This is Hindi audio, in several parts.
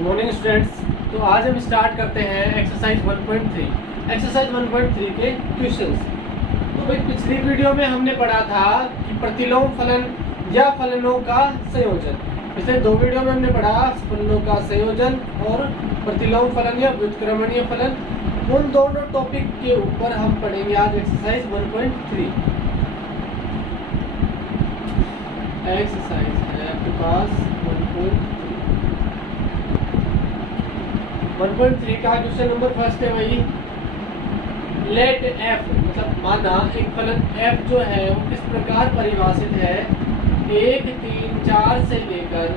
Good morning students. तो आज हम स्टार्ट करते हैं एक्सरसाइज 1.3। एक्सरसाइज 1.3 के क्वेश्चंस। तो भाई पिछली वीडियो में हमने पढ़ा था कि प्रतिलोम फलन या फलनों का संयोजन। पिछले दो वीडियो में हमने पढ़ा फलनों का संयोजन और प्रतिलोम फलन या व्युत्क्रमणीय फलन। उन दोनों टॉपिक के ऊपर हम पढ़ेंगे आज एक्सरसाइज 1.3। एक्सरसाइज है आपके पास 1.3 का क्वेश्चन नंबर फर्स्ट है वही लेट एफ, मतलब माना एक फलन एफ जो है वो किस प्रकार परिभाषित है 1, 3, 4 से लेकर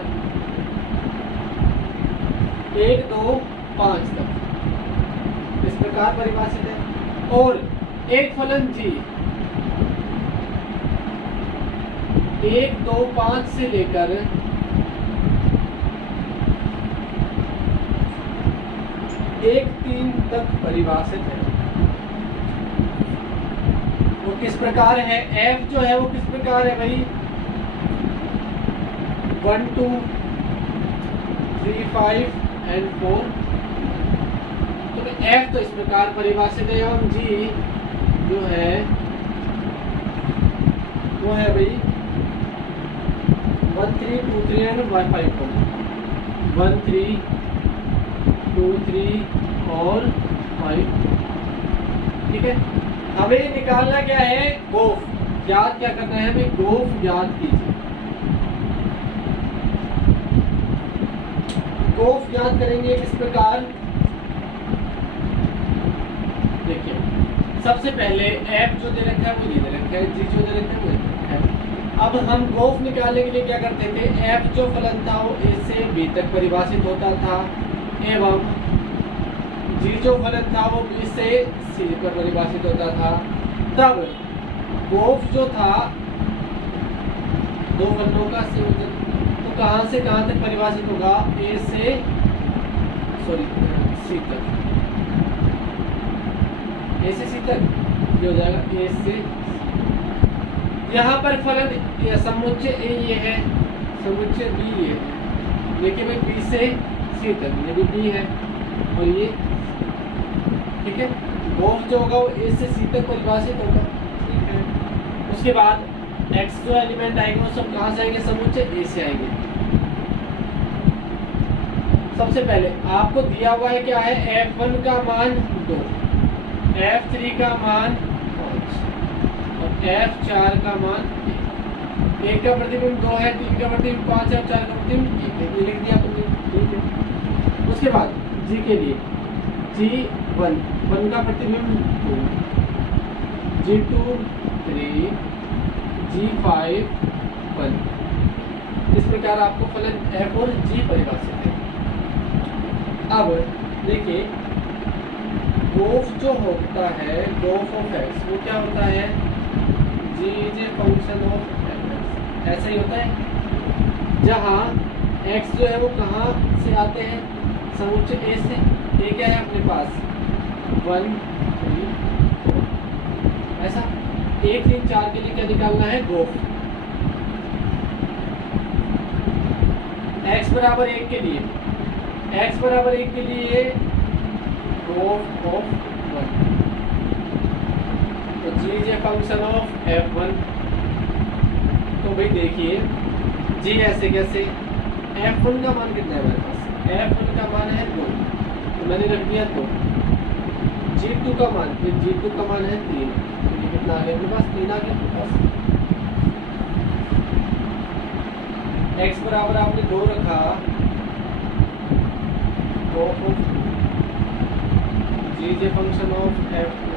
1, 2, 5 तक इस प्रकार परिभाषित है। और एक फलन जी 1, 2, 5 से लेकर 1, 3 तक परिभाषित है। वो किस प्रकार है f जो है वो किस प्रकार है भाई 1, 2, 3, 5 and 4। तो f तो इस प्रकार परिभाषित है एवं g जो है वो है भाई 1, 3, 2, 3 and 5, 1, 3, 2, 3 और 5। ठीक है, हमें निकालना क्या है गोफ, याद क्या करना है हमें, गोफ याद कीजिए। गोफ याद करेंगे किस प्रकार, देखिए सबसे पहले f जो दे रखा है वो ये दे रखा है, g जो दे रखा है वो दे रखा है। अब हम गोफ निकालने के लिए क्या करते थे, f जो फलन था वो a से b तक परिभाषित होता था एवं g जो फलन था वो b से c पर परिभाषित होता था। तब गोफ जो था दो फलनों का संयोजन, तो कहां से कहां तक परिभाषित होगा, a से c तक, a से c तक ये हो जाएगा a से। यहाँ पर फलन समुच्चय a ये है, समुच्चय b ये है, देखिए भाई b से c तक ये भी b है और ये, ठीक है। गोफ जो होगा वो a से c तक परिभाषित होगा, ठीक है। उसके बाद x जो एलिमेंट आएंगे वो सब कहाँ से आएंगे, समुच्चय a से आएंगे। सबसे पहले आपको दिया हुआ है क्या है, f1 का मान 2, f3 का मान 5 और f4 का मान 1 का प्रतिबिंब 2 है, 3 का प्रतिबिंब 5 है और 4 का प्रतिबिंब 1 है, ये लिख दिया आपने, ठीक है। उसके बाद g के लिए g1 1 का प्रतिबिंब 2, g2 3, g5 1। इस प्रकार आपको फलन f और g परिभाषित है। अब देखिए गोफ जो होता है, गोफ ऑफ x वो क्या होता है, g is a function of f, ऐसा ही होता है। जहाँ x जो है वो कहाँ से आते हैं, समुच्चय a से। ये क्या है अपने पास 1, 3, 4, ऐसा 1, 3, 4 के लिए क्या निकालना है, गोफ। x बराबर 1 के लिए, x बराबर 1 के लिए गोफ ऑफ 1, तो g is a function of f1। तो भाई देखिए g ऐसे कैसे, f1 का मान कितना है हमारे पास, f1 का मान है 2, तो मैंने रख दिया 2। g2 का मान, फिर g2 का मान है 3, तो ये कितना आ गया अपने पास, 3 आ गया अपने पास। x बराबर आपने 2 रखा, गोफ of g is a function of f2।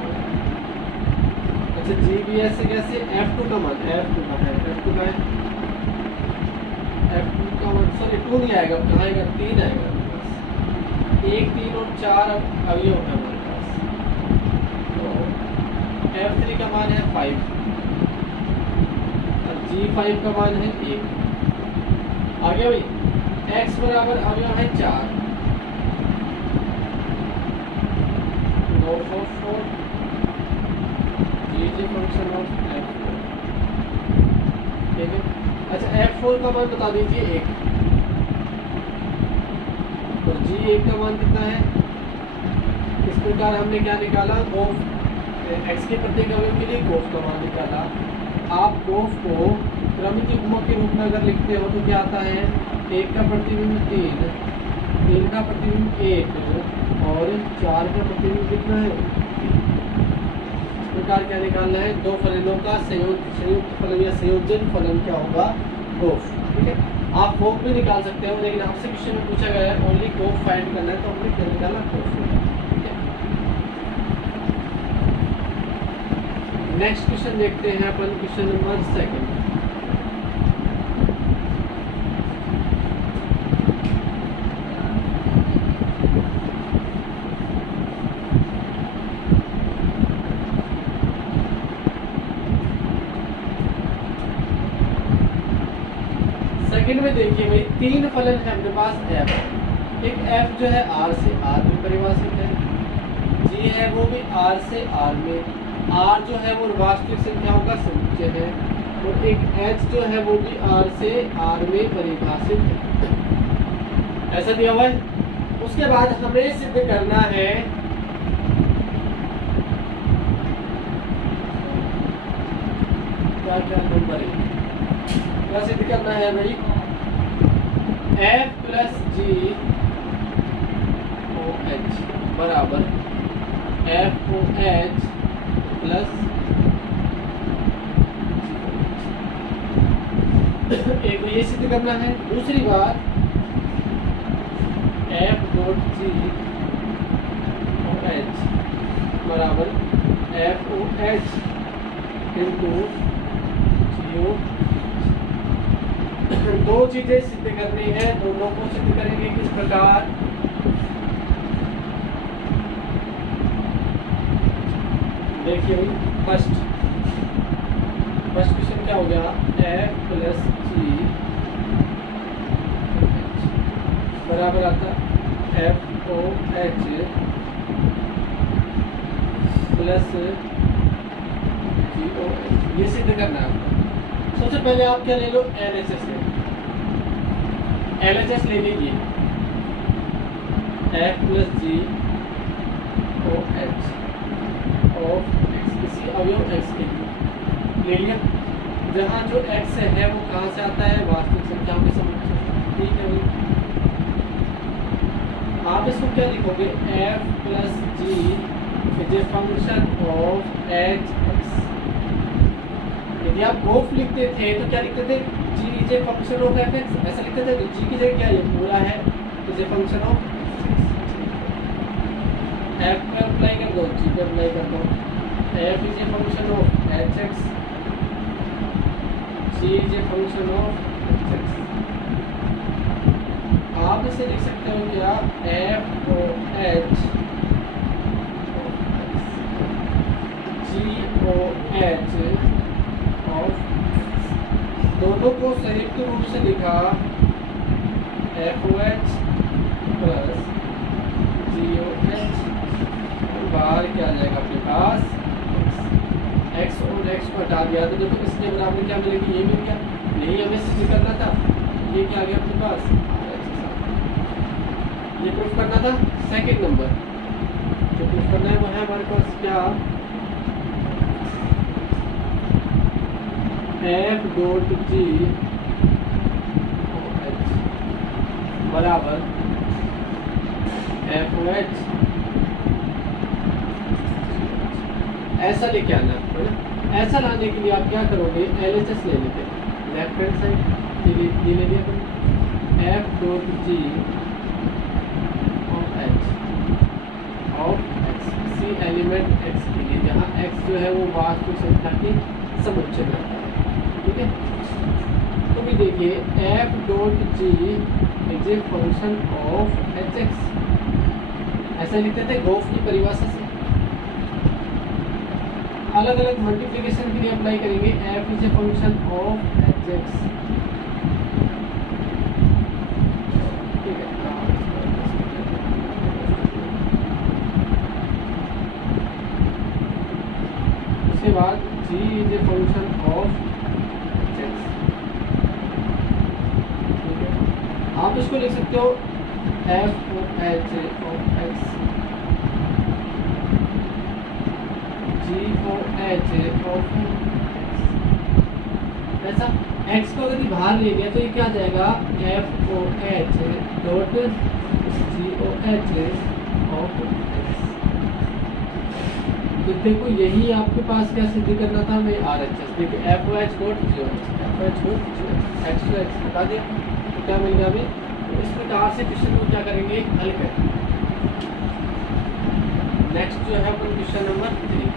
अच्छा g भी ऐसे कैसे, f2 का मान, f2 का है, f2 का है, f2 का मान सॉरी 2 नहीं आएगा, कहाँ आएगा, 3 आएगा अपने पास। 1, 3 और 4 अवयव है हमारे पास, तो f3 का मान है 5 और g5 का मान है 1। आ गया भाई, x बराबर अवयव है 4, गोफ of 4, g is a function of f4, ठीक है। अच्छा f4 का मान बता दीजिए 1, और जी एक का मान कितना है। इस प्रकार हमने क्या निकाला, गोफ एक्स के प्रत्येक अवयव के लिए गोफ का मान निकाला। आप गोफ को क्रमिक युग्मक के रूप में अगर लिखते हो तो क्या आता है, 1 का प्रतिबिंब 3, 3 का प्रतिबिंब 1 और 4 का प्रतिबिंब कितना है। इस प्रकार क्या निकालना है, दो फलनों का संयुक्त फलन या संयोजन फलन क्या होगा, गोफ। ठीक है, आप गोफ भी निकाल सकते हो, लेकिन आपसे क्वेश्चन में पूछा गया है ओनली गोफ फाइंड करना है, तो हमने क्या निकाला, गोफ। ठीक है, नेक्स्ट क्वेश्चन देखते हैं अपन, क्वेश्चन नंबर 2। सेकंड में देखिए भाई, 3 फलन है अपने पास f। एक f जो है r से r में परिभाषित है, g है वो भी r से r में, r जो है वो वास्तविक संख्याओं का समुच्चय है, और एक h जो है वो भी r से r में परिभाषित है। ऐसा दिया हुआ है। उसके बाद हमें सिद्ध करना है क्या क्या नंबर है, क्या सिद्ध करना है भाई, f plus G O H बराबर एफ ओ एच प्लस एक तो ये सिद्ध करना है। दूसरी बात, F dot G O H बराबर F O H into G O. दो चीजें सिद्ध करनी है, दोनों को सिद्ध करेंगे किस प्रकार, देखिए फर्स्ट क्वेश्चन क्या हो गया, एफ प्लस जी बराबर आता F O H plus G O H, ये सिद्ध करना है आपको। सबसे पहले आप क्या ले लो, LHS ले लो, LHS ले लीजिए, f plus G O H of x, किसी अवयव x के लिए ले लिया। जहाँ जो x है वो कहाँ से आता है, वास्तविक संख्याओं के समुच्चय से। ठीक है भाई, आप इसको क्या लिखोगे, f plus G is a function of H X. यदि आप गोफ लिखते थे तो क्या लिखते थे, g is a function of F x, ऐसा लिखते थे। तो g की जगह क्या ये पूरा है, is a function of f पे अप्लाई कर दो, g पे अप्लाई कर दो, f is a function of H x, g is a function of H x. आप इसे लिख सकते हो क्या, f ओ h g ओ h दोनों को संयुक्त रूप से लिखा F O H plus G O H, बाहर क्या आ जाएगा अपने पास x और x को हटा दिया तो देखो इसके बराबर क्या मिलेगी, ये मिल गया। नहीं हमें सिद्ध करना था, ये क्या आ गया अपने पास, ये प्रूफ करना था। सेकंड नंबर जो प्रूफ करना है वो है हमारे पास क्या, एफ डॉट जी एच बराबर एफ ओ एच, ऐसा लेके आना है ना। ऐसा लाने के लिए आप क्या करोगे, LHS ले लेते हैं, लेफ्ट हैंड साइड ये ले लिया तुम, F dot ji of H किसी एलिमेंट x के लिए जहाँ x जो है वो वास्तविक संख्या की समुच्चय में आता है। ठीक है, तो भी देखिए f dot G is a function of H x, ऐसा लिखते थे गोफ की परिभाषा से। अलग अलग मल्टीप्लिकेशन के लिए अप्लाई करेंगे, f is a function of H X. ठीक है, उसके बाद g is a function of आप इसको लिख सकते हो F O H of X G O H of ऐसा एक्स को अगर बाहर ले लिया तो ये क्या आ जाएगा F O H dot G O H of X. तो देखो यही आपके पास क्या सिद्ध करना था, मैं आर एच एस देखिए F O H dot G O H F O H dot G O H X to X बता दिया तो क्या मिल गया हमें। तो इस प्रकार से क्वेश्चन को क्या करेंगे हल करेंगे। नेक्स्ट जो है अपन क्वेश्चन नंबर 3।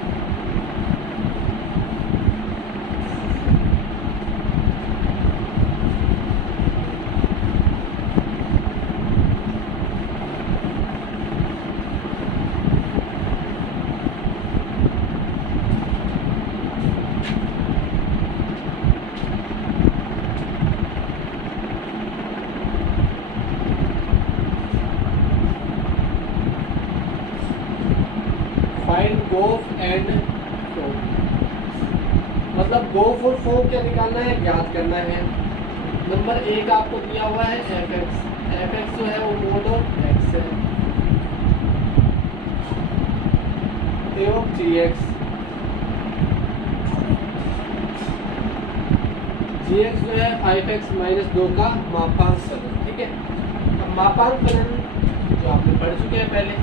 फाइंड गोफ एंड फोक, मतलब गोफ और फोक क्या निकालना है, ज्ञात करना है। नंबर एक आपको दिया हुआ है एफ एक्स जो है वो मोड ऑफ एक्स है एवं जी एक्स जो है 5x - 2 का मापांक फलन। ठीक है, अब मापांक फलन जो आपने पढ़ चुके हैं पहले,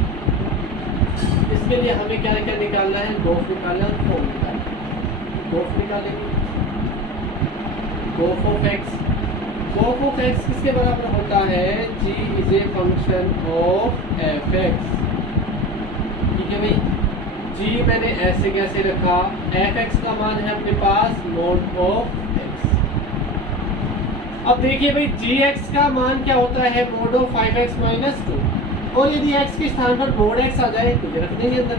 इसके लिए हमें क्या क्या निकालना है, गोफ निकालना है और फोक निकालना है। गोफ निकालेंगे, गोफ ऑफ एक्स किसके बराबर होता है, g is a function of F x. ठीक है भाई, g मैंने ऐसे कैसे रखा, एफ एक्स का मान है अपने पास मोड ऑफ एक्स। अब देखिए भाई जी एक्स का मान क्या होता है, मोड ऑफ 5x - 2, और यदि x के स्थान पर मोड x आ जाए तो ये रख देंगे अंदर।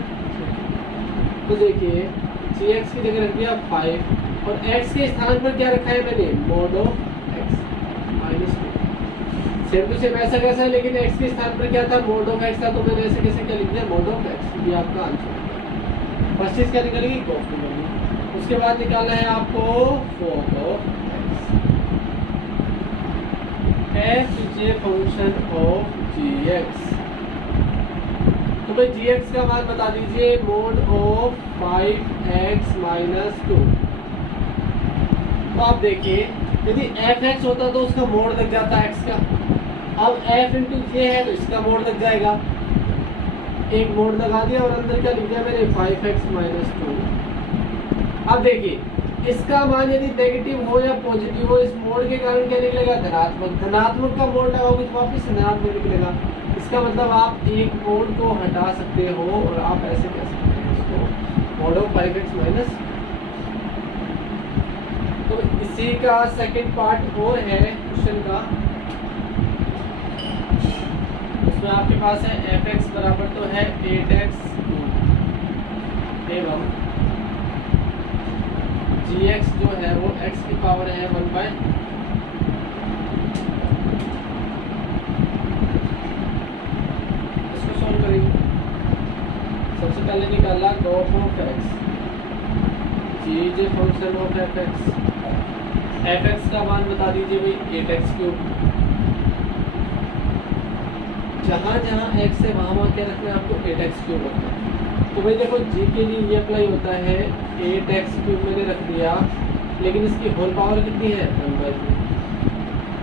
तो देखिए जी एक्स की जगह रख दिया 5 और x के स्थान पर क्या रखा है मैंने, mod of x -2। Same to same ऐसा कैसा है, लेकिन x के स्थान पर क्या था, मोड ऑफ x था, तो मैंने ऐसे कैसे क्या लिख दिया, मोड ऑफ x। ये आपका आंसर। फर्स्ट चीज क्या निकलेगी, गोफ निकलेगी। उसके बाद निकालना है आपको fog of f is a function of gx। तो भाई gx का मान बता दीजिए, मोड ऑफ 5x - 2। तो आप देखिए यदि fx होता तो उसका मोड लग जाता x का, अब f इंटू ये है तो इसका मोड लग जाएगा। एक मोड लगा दिया और अंदर क्या लिख दिया मैंने, 5x - 2। अब देखिए इसका मान यदि नेगेटिव हो या पॉजिटिव हो, इस मोड के कारण क्या निकलेगा, धनात्मक। धनात्मक का मोड लगाओगे तो वापस धनात्मक निकलेगा। इसका मतलब आप एक मोड को हटा सकते हो और आप ऐसे कह सकते हैं इसको मोड ऑफ 5x - तो इसी का सेकंड पार्ट और है क्वेश्चन का, उसमें आपके पास है f(x) बराबर तो है 8x एवं gx जो है वो x की पावर है 1/। इसको सॉल्व करेंगे। सबसे पहले निकाला गोफ of x, g is a function of f(x) का मान बता दीजिए भाई 8x3। जहाँ जहाँ x है वहाँ क्या रखना है आपको, 8x3 रखना है। तो भाई देखो g के लिए ये अप्लाई होता है, 8x3 मैंने रख दिया, लेकिन इसकी होल पावर कितनी है, 1/3।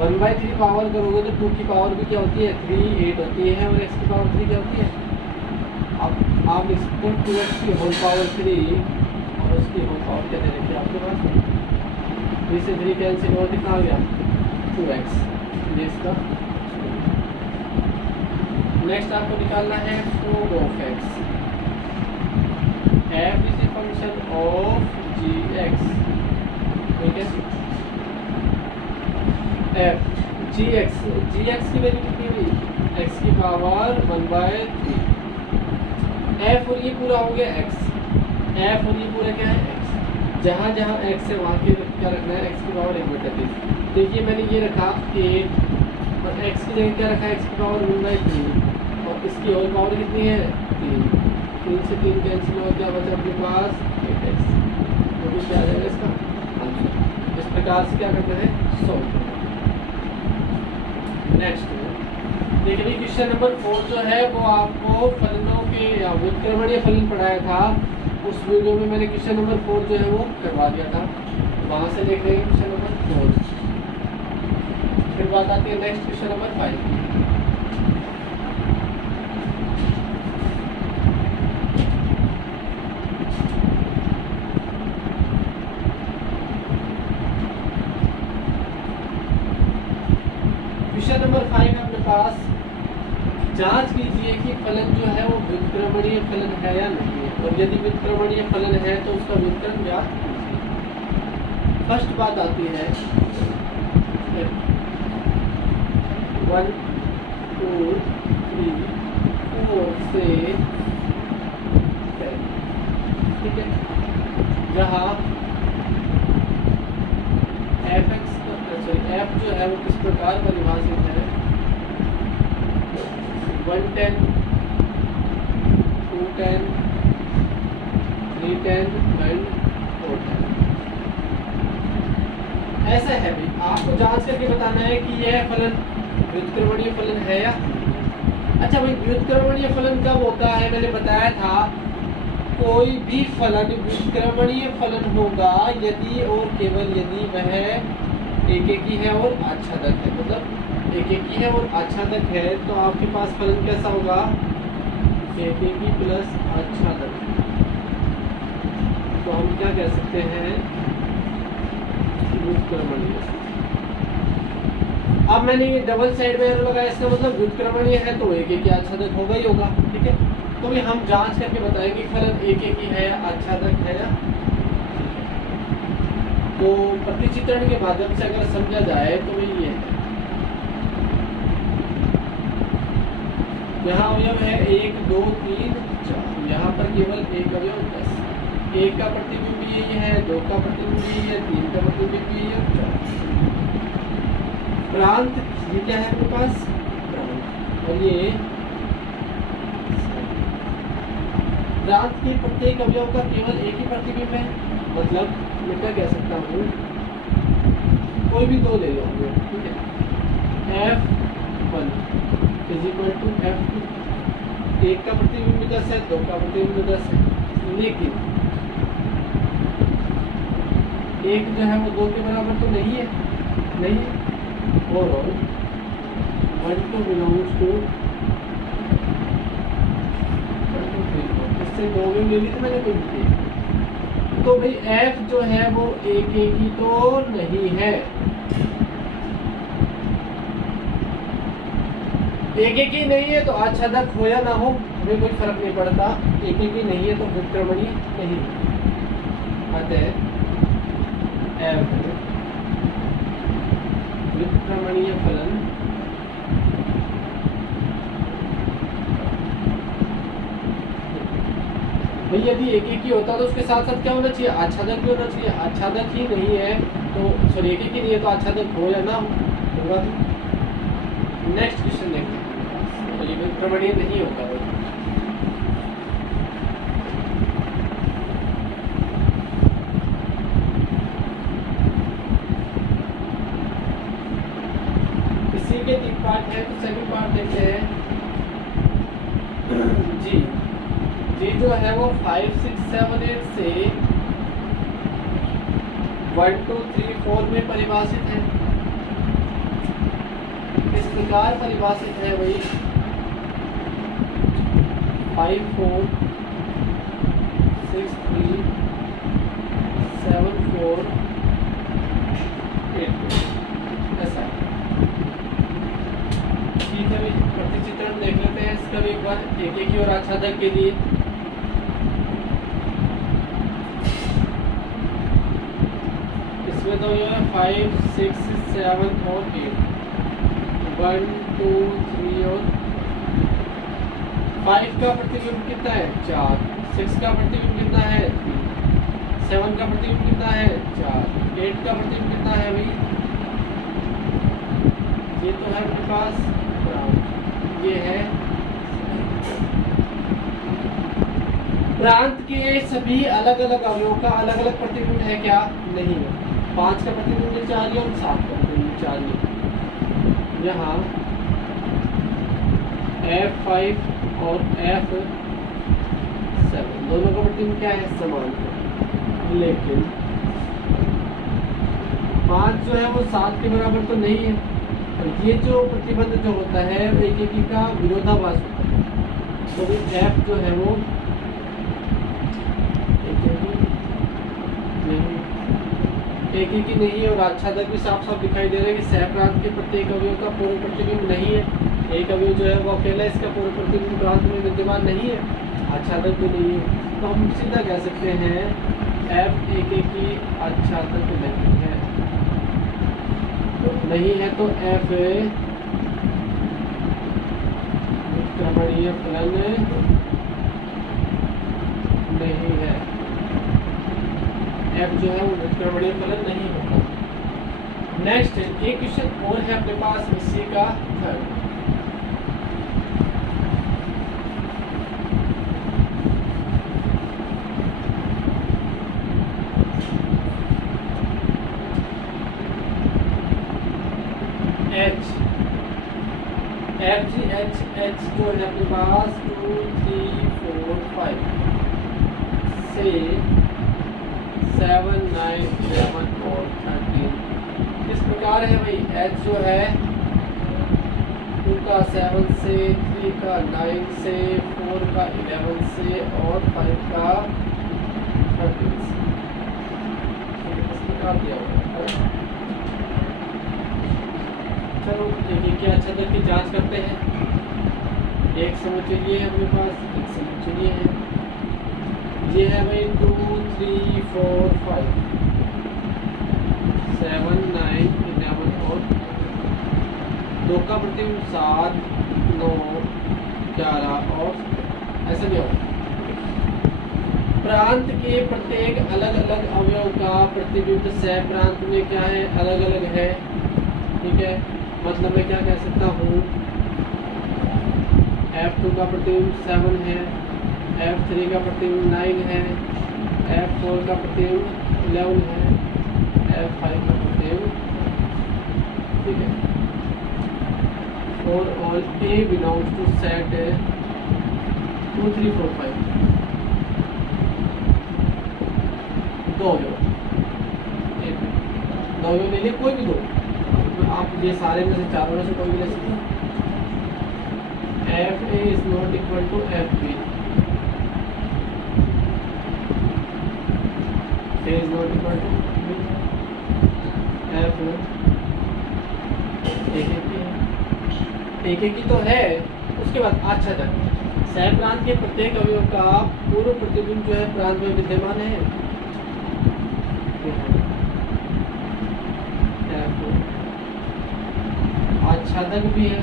1/3 पावर करोगे तो 2 की पावर भी क्या होती है, 3 8 होती है, और x की पावर 3 क्या होती है। अब आप लिख सकते हो 2x की होल पावर 3 और उसकी होल पावर क्या दे रखी है आपके पास, 3 से 3 कैंसिल और कितना आ गया, 2x। ये इसका नेक्स्ट आपको निकालना है fog of x। f is a function of gx। ठीक है, f gx की वैल्यू कितनी हुई, x की पावर 1/3। f और ये पूरा हो गया x, f और ये पूरा क्या है x। जहाँ जहाँ x है वहाँ के क्या रखना है, x की पावर 1/3। देखिए मैंने ये रखा 8 और x की जगह क्या रखा है, x की पावर 1/3 और इसकी होल पावर कितनी है, 3 से 3 कैंसिल हो, क्या बचा अपने पास 8x। तो भी क्या आ जाएगा इसका आंसर। इस प्रकार से क्या करना है, सॉल्व करना है। नेक्स्ट देखिए क्वेश्चन नंबर 4 जो है वो आपको फलनों के व्युत्क्रमणीय फलन पढ़ाया था, उस वीडियो में मैंने क्वेश्चन नंबर 4 जो है वो करवा दिया था, वहां से देख रहे हैं क्वेश्चन नंबर 4। फिर बात आती है next question number 5। Question number 5 अपने पास, जांच कीजिए कि फलन जो है वो व्युत्क्रमणीय फलन है या नहीं है, और यदि व्युत्क्रमणीय फलन है तो उसका व्युत्क्रम ज्ञात कीजिए। फर्स्ट बात आती है 1 2 3 4 से 10, ठीक है, जहाँ f जो है वो किस प्रकार परिभाषित है, 110 210 310 एंड 410। ऐसा है भाई, आपको जांच करके बताना है कि यह फलन व्युत्क्रमणीय फलन है या। अच्छा भाई, व्युत्क्रमणीय फलन कब होता है, मैंने बताया था कोई भी फलन व्युत्क्रमणीय फलन होगा यदि और केवल यदि वह एकेकी है और आच्छादक है। मतलब एकेकी है और आच्छादक है तो आपके पास फलन कैसा होगा, एकेकी प्लस आच्छादक। तो हम क्या कह सकते हैं, व्युत्क्रमणीय। अब मैंने ये डबल साइड में एरो लगाया, इसका मतलब व्युत्क्रमणीय है तो एकेकी आच्छादक होगा ही होगा, ठीक है। तो भी हम जांच करके बताएंगे फलन एकेकी है या आच्छादक है या। तो प्रतिचित्रण के माध्यम से अगर समझा जाए तो ये है, यहाँ अवयव है 1 2 3 4, यहाँ पर केवल एक अवयव 10, 1 का प्रतिबिंब यही है, 2 का प्रतिबिंब यही है, 3 का प्रतिबिंब यही है, 4। प्रांत ये क्या है अपने पास, प्रांत, और ये प्रांत के प्रत्येक अवयव का केवल एक ही प्रतिबिंब है। मतलब मैं क्या कह सकता हूँ, कोई भी दो ले लो, ठीक है, F1 is equal to F2, 1 का प्रतिबिंब 10 है, 2 का प्रतिबिंब 10 है, लेकिन एक जो है वो 2 के बराबर तो नहीं है, नहीं है। और 1 2 बिलोंग्स टू 1 2 3 4, इससे 2 भी ले ली तो मैंने कोई नहीं। तो भाई f जो है वो एकेकी तो नहीं है, एकेकी नहीं है तो आच्छादक हो या ना हो हमें कोई फर्क नहीं पड़ता, एकेकी नहीं है तो व्युत्क्रमणीय नहीं। अतः f व्युत्क्रमणीय फलन भाई यदि एकेकी होता तो उसके साथ साथ क्या होना चाहिए, आच्छादक भी होना चाहिए। आच्छादक ही नहीं है तो सॉरी एकेकी नहीं है तो आच्छादक हो या ना होगा। नेक्स्ट क्वेश्चन देखते हैं, तो ये व्युत्क्रमणीय नहीं होगा भाई। इसी के 3 पार्ट है तो सेकंड पार्ट देखते हैं। जी जो है वो 5 6 7 8 से 1 2 3 4 में परिभाषित है। इस प्रकार परिभाषित है वही 5 4 6 3 7 4 8 ऐसा। ठीक है भाई, प्रतिचित्रण देख लेते हैं इसका भी एक बार, एकेकी और आच्छादक के लिए। इसमें तो ये है 5 6 7 और 8, 1 2 3 और 5 का प्रतिबिंब कितना है 4, 6 का प्रतिबिंब कितना है 3, 7 का प्रतिबिंब कितना है 4, 8 का प्रतिबिंब कितना है भाई, ये तो है अपने पास, ये है प्रांत के सभी अलग अलग अवयवों का अलग अलग प्रतिबिंब है क्या, नहीं है। 5 का प्रतिबिंब चाहिए और 7 का प्रतिबिंब चाहिए। यहाँ F5 और F7 दोनों का प्रतिबिंब क्या है, समान है, लेकिन 5 जो है वो 7 के बराबर तो नहीं है। और ये जो प्रतिबंध जो होता है एक एक का विरोधाभास होता है, तो F जो है वो एक ही नहीं है। और आच्छादक भी साफ साफ दिखाई दे रहा है कि सहप्रांत के प्रत्येक अवयव का पूर्व प्रतिबिंब नहीं है। एक अवयव जो है वो अकेला इसका पूर्व प्रतिबिंब प्रांत में विद्यमान नहीं है, आच्छादक भी नहीं है। तो हम सीधा कह सकते हैं F एक की आच्छादक नहीं है, तो नहीं है तो F उत्क्रमणीय फलन नहीं है। F जो है वो उत्क्रमणीय फलन नहीं होता। नेक्स्ट एक क्वेश्चन और है अपने पास इसी का थर्ड। H जो है अपने पास 2, 3, 4, 5 से 7, 9, 11 और 13 किस प्रकार है भाई। H जो है 2 का 7 से, 3 का 9 से, 4 का 11 से और 5 का 13 से, इस प्रकार दिया हुआ है। चलो एक आच्छादक की जांच करते हैं। एक समुच्चय है अपने पास, एक समुच्चय है, ये है भाई 2, 3, 4, 5, 7, 9, 11 और 2 का प्रतिबिंब 7, 9, 11 और ऐसे भी होगा। प्रांत के प्रत्येक अलग अलग अवयव का प्रतिबिंब सह प्रांत में क्या है, अलग अलग है। ठीक है, मतलब मैं क्या कह सकता हूँ, F2 का प्रतिबिंब 7 है, F3 का प्रतिबिंब 9 है, F4 का प्रतिबिंब 11 है, F5 का प्रतिबिंब, ठीक है। For all A belongs to set 2, 3, 4, 5 दो अवयव ले लिए, कोई भी दो, आप ये सारे में से चारों में से कोई भी ले सकते हैं। FA is not equal to FB, A is not equal to B, F एक ही तो है। उसके बाद आच्छादक सह प्रांत के प्रत्येक अवयव का पूर्व प्रतिबिंब जो है प्रांत में विद्यमान है। आच्छादक भी है,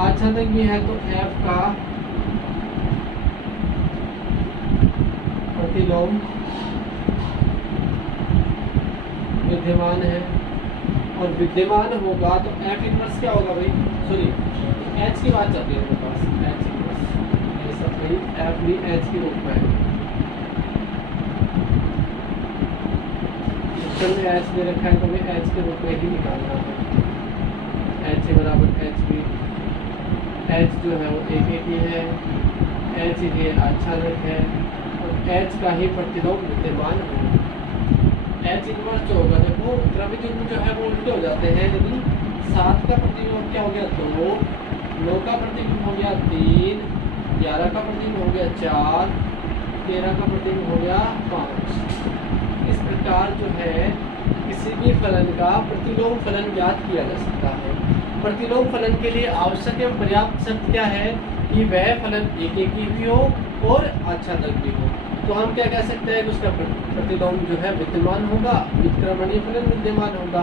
आच्छादक भी है तो F का प्रतिलोम विद्यमान है, और विद्यमान होगा तो F इनवर्स क्या होगा भाई, सॉरी H की बात चलती है मेरे पास, H इनवर्स ये सब भाई F भी H के रूप में है। क्वेश्चन में H दे रखा है तो हमें H के रूप में ही निकालना है। H बराबर H भी, H जो है वो एक ही है, H ये आच्छादक है और H का ही प्रतिलोम विद्यमान होगा। H इनवर्स जो होगा, देखो क्रमिक युग्म जो है वो उल्टे हो जाते हैं। यदि 7 का प्रतिबिंब क्या हो गया 2, 9 का प्रतिबिंब हो गया 3, 11 का प्रतिबिंब हो गया 4, 13 का प्रतिबिंब हो गया 5। इस प्रकार जो है किसी भी फलन का प्रतिलोम फलन ज्ञात किया जा सकता है। प्रतिलोम फलन के लिए आवश्यक एवं पर्याप्त शर्त क्या है कि वह फलन एक ही भी हो और आच्छादक भी हो। तो हम क्या कह सकते हैं कि उसका प्रतिलोम जो है विद्यमान होगा, व्युत्क्रमणीय फलन विद्यमान होगा।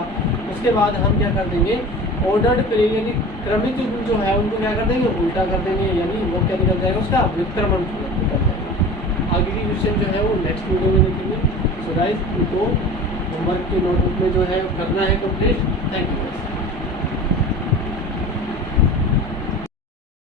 उसके बाद हम क्या कर देंगे, ऑर्डर्ड यानी क्रमिक युग्म जो है उनको क्या कर देंगे, उल्टा कर देंगे, यानी वो क्या निकल जाएगा, उसका व्युत्क्रमण फलन निकल जाएगा। आगे की क्वेश्चन जो है वो नेक्स्ट वीडियो में देखेंगे। सो गाइस, उनको होमवर्क के नोटबुक में जो है करना है कंप्लीट। Thank you.